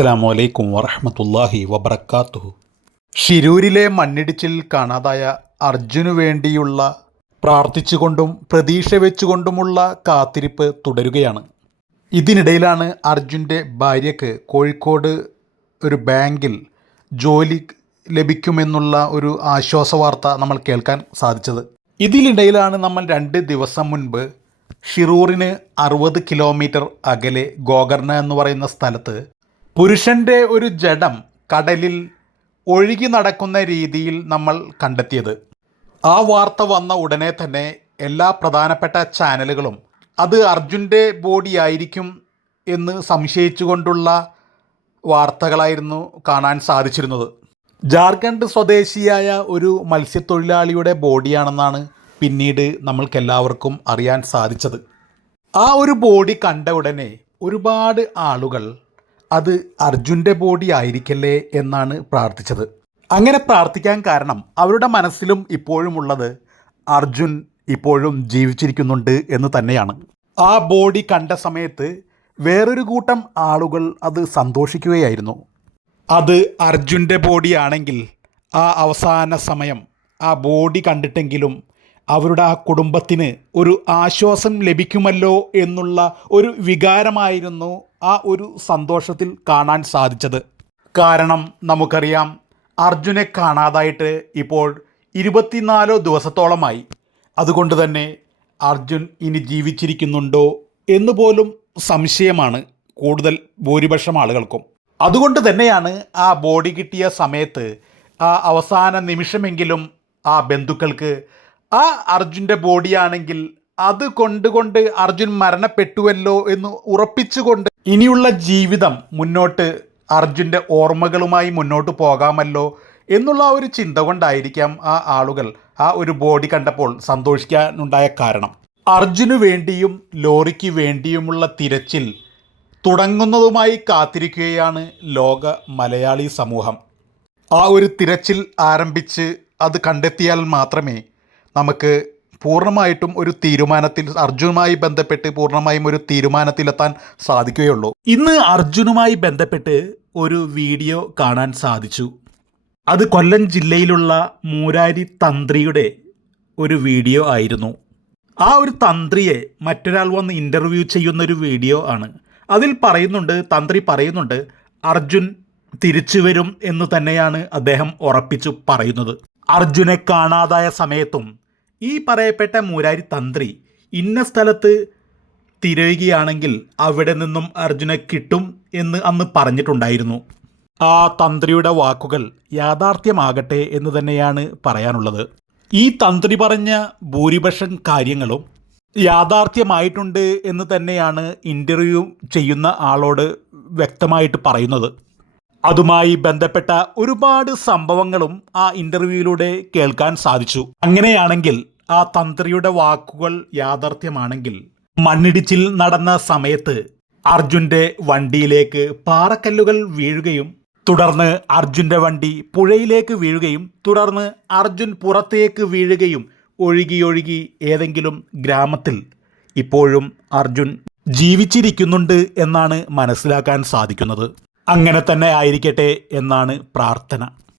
അസ്സാം വലൈക്കും വറഹമത്തല്ലാഹി വബർക്കാത്തുഹു ഷിരൂരിലെ മണ്ണിടിച്ചിൽ കാണാതായ അർജുനു വേണ്ടിയുള്ള പ്രാർത്ഥിച്ചുകൊണ്ടും പ്രതീക്ഷ വെച്ചുകൊണ്ടുമുള്ള കാത്തിരിപ്പ് തുടരുകയാണ്. ഇതിനിടയിലാണ് അർജുന്റെ ഭാര്യക്ക് കോഴിക്കോട് ഒരു ബാങ്കിൽ ജോലി ലഭിക്കുമെന്നുള്ള ഒരു ആശ്വാസ വാർത്ത നമ്മൾ കേൾക്കാൻ സാധിച്ചത്. ഇതിനിടയിലാണ് നമ്മൾ രണ്ട് ദിവസം മുൻപ് ഷിറൂറിന് അറുപത് കിലോമീറ്റർ അകലെ ഗോകർണ എന്ന് പറയുന്ന സ്ഥലത്ത് പുരുഷന്റെ ഒരു ജഡം കടലിൽ ഒഴുകി നടക്കുന്ന രീതിയിൽ നമ്മൾ കണ്ടെത്തിയത്. ആ വാർത്ത വന്ന ഉടനെ തന്നെ എല്ലാ പ്രധാനപ്പെട്ട ചാനലുകളും അത് അർജുന്റെ ബോഡി ആയിരിക്കും എന്ന് സംശയിച്ചുകൊണ്ടുള്ള വാർത്തകളായിരുന്നു കാണാൻ സാധിച്ചിരുന്നത്. ജാർഖണ്ഡ് സ്വദേശിയായ ഒരു മത്സ്യത്തൊഴിലാളിയുടെ ബോഡിയാണെന്നാണ് പിന്നീട് നമ്മൾക്കെല്ലാവർക്കും അറിയാൻ സാധിച്ചത്. ആ ഒരു ബോഡി കണ്ട ഉടനെ ഒരുപാട് ആളുകൾ അത് അർജുന്റെ ബോഡി ആയിരിക്കല്ലേ എന്നാണ് പ്രാർത്ഥിച്ചത്. അങ്ങനെ പ്രാർത്ഥിക്കാൻ കാരണം അവരുടെ മനസ്സിലും ഇപ്പോഴുമുള്ളത് അർജുൻ ഇപ്പോഴും ജീവിച്ചിരിക്കുന്നുണ്ട് എന്ന് തന്നെയാണ്. ആ ബോഡി കണ്ട സമയത്ത് വേറൊരു കൂട്ടം ആളുകൾ അത് സന്തോഷിക്കുകയായിരുന്നു. അത് അർജുന്റെ ബോഡിയാണെങ്കിൽ ആ അവസാന സമയം ആ ബോഡി കണ്ടിട്ടെങ്കിലും അവരുടെ ആ കുടുംബത്തിന് ഒരു ആശ്വാസം ലഭിക്കുമല്ലോ എന്നുള്ള ഒരു വികാരമായിരുന്നു ആ ഒരു സന്തോഷത്തിൽ കാണാൻ സാധിച്ചത്. കാരണം നമുക്കറിയാം അർജുനെ കാണാതായിട്ട് ഇപ്പോൾ ഇരുപത്തിനാലോ ദിവസത്തോളമായി. അതുകൊണ്ട് തന്നെ അർജുൻ ഇനി ജീവിച്ചിരിക്കുന്നുണ്ടോ എന്ന് പോലും സംശയമാണ് കൂടുതൽ ഭൂരിപക്ഷം ആളുകൾക്കും. അതുകൊണ്ട് തന്നെയാണ് ആ ബോഡി കിട്ടിയ സമയത്ത് ആ അവസാന നിമിഷമെങ്കിലും ആ ബന്ധുക്കൾക്ക് ആ അർജുന്റെ ബോഡിയാണെങ്കിൽ അത് കൊണ്ടുകൊണ്ട് അർജുൻ മരണപ്പെട്ടുവല്ലോ എന്ന് ഉറപ്പിച്ചുകൊണ്ട് ഇനിയുള്ള ജീവിതം മുന്നോട്ട് അർജുന്റെ ഓർമ്മകളുമായി മുന്നോട്ട് പോകാമല്ലോ എന്നുള്ള ആ ഒരു ചിന്ത കൊണ്ടായിരിക്കാം ആ ആളുകൾ ആ ഒരു ബോഡി കണ്ടപ്പോൾ സന്തോഷിക്കാനുണ്ടായ കാരണം. അർജുനു വേണ്ടിയും ലോറിക്ക് വേണ്ടിയുമുള്ള തിരച്ചിൽ തുടങ്ങുന്നതുമായി കാത്തിരിക്കുകയാണ് ലോക മലയാളി സമൂഹം. ആ ഒരു തിരച്ചിൽ ആരംഭിച്ച് അത് കണ്ടെത്തിയാൽ മാത്രമേ നമുക്ക് പൂർണമായിട്ടും ഒരു തീരുമാനത്തിൽ അർജുനുമായി ബന്ധപ്പെട്ട് പൂർണമായും ഒരു തീരുമാനത്തിലെത്താൻ സാധിക്കുകയുള്ളൂ. ഇന്ന് അർജുനുമായി ബന്ധപ്പെട്ട് ഒരു വീഡിയോ കാണാൻ സാധിച്ചു. അത് കൊല്ലം ജില്ലയിലുള്ള മൂരാരി തന്ത്രിയുടെ ഒരു വീഡിയോ ആയിരുന്നു. ആ ഒരു തന്ത്രിയെ മറ്റൊരാൾ വന്ന് ഇന്റർവ്യൂ ചെയ്യുന്ന ഒരു വീഡിയോ ആണ്. അതിൽ പറയുന്നുണ്ട് തന്ത്രി പറയുന്നുണ്ട് അർജുൻ തിരിച്ചു വരും എന്ന് തന്നെയാണ് അദ്ദേഹം ഉറപ്പിച്ചു പറയുന്നത്. അർജുനെ കാണാതായ സമയത്തും ഈ പറയപ്പെട്ട മൂരാരി തന്ത്രി ഇന്ന സ്ഥലത്ത് തിരയുകയാണെങ്കിൽ അവിടെ നിന്നും അർജുനെ കിട്ടും എന്ന് അന്ന് പറഞ്ഞിട്ടുണ്ടായിരുന്നു. ആ തന്ത്രിയുടെ വാക്കുകൾ യാഥാർത്ഥ്യമാകട്ടെ എന്ന് തന്നെയാണ് പറയാനുള്ളത്. ഈ തന്ത്രി പറഞ്ഞ ഭൂരിപക്ഷം കാര്യങ്ങളും യാഥാർത്ഥ്യമായിട്ടുണ്ട് എന്ന് തന്നെയാണ് ഇന്റർവ്യൂ ചെയ്യുന്ന ആളോട് വ്യക്തമായിട്ട് പറയുന്നത്. അതുമായി ബന്ധപ്പെട്ട ഒരുപാട് സംഭവങ്ങളും ആ ഇന്റർവ്യൂയിലൂടെ കേൾക്കാൻ സാധിച്ചു. അങ്ങനെയാണെങ്കിൽ ആ തന്ത്രിയുടെ വാക്കുകൾ യാഥാർത്ഥ്യമാണെങ്കിൽ മണ്ണിടിച്ചിൽ നടന്ന സമയത്ത് അർജുന്റെ വണ്ടിയിലേക്ക് പാറക്കല്ലുകൾ വീഴുകയും തുടർന്ന് അർജുന്റെ വണ്ടി പുഴയിലേക്ക് വീഴുകയും തുടർന്ന് അർജുൻ പുറത്തേക്ക് വീഴുകയും ഒഴുകിയൊഴുകി ഏതെങ്കിലും ഗ്രാമത്തിൽ ഇപ്പോഴും അർജുൻ ജീവിച്ചിരിക്കുന്നുണ്ട് എന്നാണ് മനസ്സിലാക്കാൻ സാധിക്കുന്നത്. അങ്ങനെ തന്നെ ആയിരിക്കട്ടെ എന്നാണ് പ്രാർത്ഥന.